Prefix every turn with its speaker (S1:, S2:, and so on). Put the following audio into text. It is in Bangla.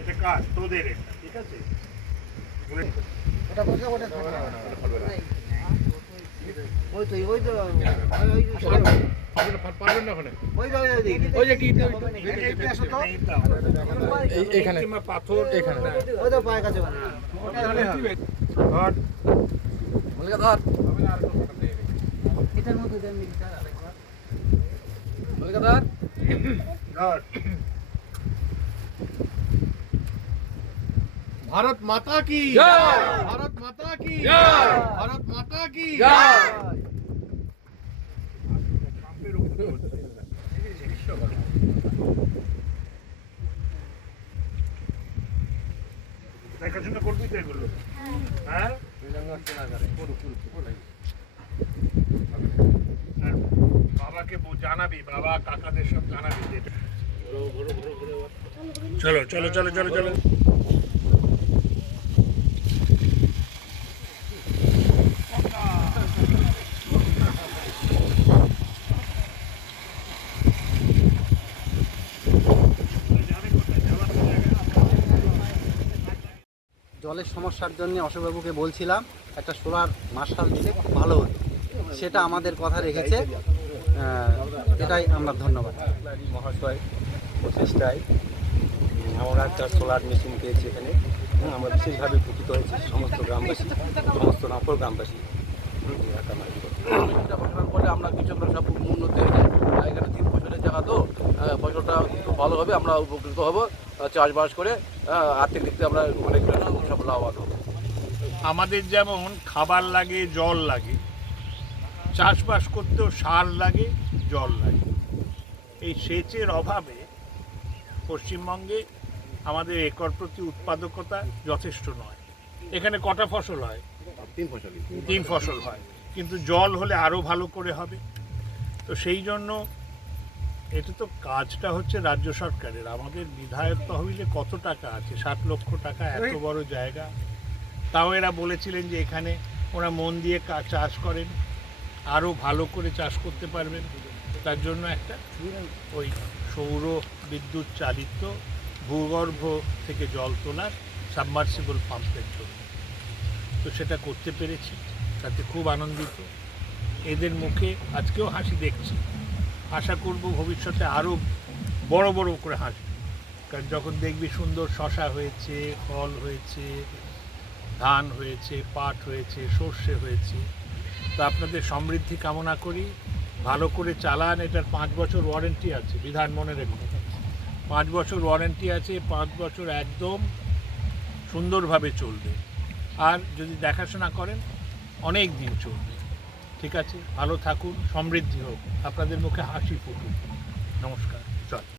S1: এটা কার তোদের এটা ঠিক আছে
S2: ওটা বসে ওটা ওই তো ওই তো ওই
S3: পারবেন না ওখানে
S2: ওই তো
S3: ওই যে কি
S1: এখানে পাথর
S3: এখানে
S2: ওই তো পায়ের কাছে
S1: ধর
S3: ধর
S2: এটার মধ্যে দেন
S3: ধর
S1: ধর
S3: ভারত মাতা কি! ভারত মাতা কি! ভারত মাতা কি
S1: পাম্পের উপরে হচ্ছে। দেখাশোনা করবি তো এগুলো হ্যাঁ বাবাকে জানাবি বাবা কাকাদের সব জানাবি যে এটা- চলো চলো চলো চলো চলো।
S2: জলের সমস্যার জন্য অশোকবাবুকে বলছিলাম একটা সোলার মার্শাল দিলে খুব ভালো হতো সেটা আমাদের কথা রেখেছে। এটাই আমরা ধন্যবাদ।
S4: মহাশয় প্রচেষ্টায়। আমরা একটা সোলার মেশিন পেয়েছি এখানে। হুম, আমরা বিশেষভাবে উপকৃত হয়েছি সমস্ত গ্রামবাসী সমস্ত নাফর গ্রামবাসী।
S5: পরে আমরা কৃষকরা সব উন্নতি এখানে তিন ফসলের জায়গা তো ফসলটা খুব ভালো হবে আমরা উপকৃত হব চাষবাস করে আর্থিক দিক থেকে আমরা অনেক সব লাভবান হব।
S1: আমাদের যেমন খাবার লাগে জল লাগে চাষবাস করতেও সার লাগে জল লাগে। এই সেচের অভাবে পশ্চিমবঙ্গে আমাদের একর প্রতি উৎপাদকতা যথেষ্ট নয়। এখানে কটা ফসল হয়?
S3: তিন ফসল।
S1: তিন ফসল হয়। কিন্তু জল হলে আরও ভালো করে হবে। তো সেই জন্য এটা তো কাজটা হচ্ছে রাজ্য সরকারের। আমাদের বিধায়ক তহবিলে কত টাকা আছে? ষাট লক্ষ টাকা এত বড় জায়গা। তাও এরা বলেছিলেন যে এখানে ওরা মন দিয়ে কা- চাষ করেন। আরও ভালো করে চাষ করতে পারবেন। তার জন্য একটা ওই সৌর বিদ্যুৎ চালিত ভূগর্ভ থেকে জল তোলার সাবমার্সিবল পাম্পের জন্য। তো সেটা করতে পেরেছি, তাতে খুব আনন্দিত। এদের মুখে আজকেও হাসি দেখছি। আশা করব ভবিষ্যতে আরও বড় বড় করে হাসবে। কারণ যখন দেখবি সুন্দর শশা হয়েছে, ফল হয়েছে, ধান হয়েছে, পাট হয়েছে, সর্ষে হয়েছে, তো আপনাদের সমৃদ্ধি কামনা করি। ভালো করে চালান, এটার পাঁচ বছর ওয়ারেন্টি আছে, বিধান মনে রেখো। পাঁচ বছর ওয়ারেন্টি আছে, পাঁচ বছর একদম সুন্দরভাবে চলবে। আর যদি দেখাশোনা করেন, অনেক দিন চলবে। ঠিক আছে? ভালো থাকুন, সমৃদ্ধি হোক। আপনাদের মুখে হাসি ফুটুক। নমস্কার। চল।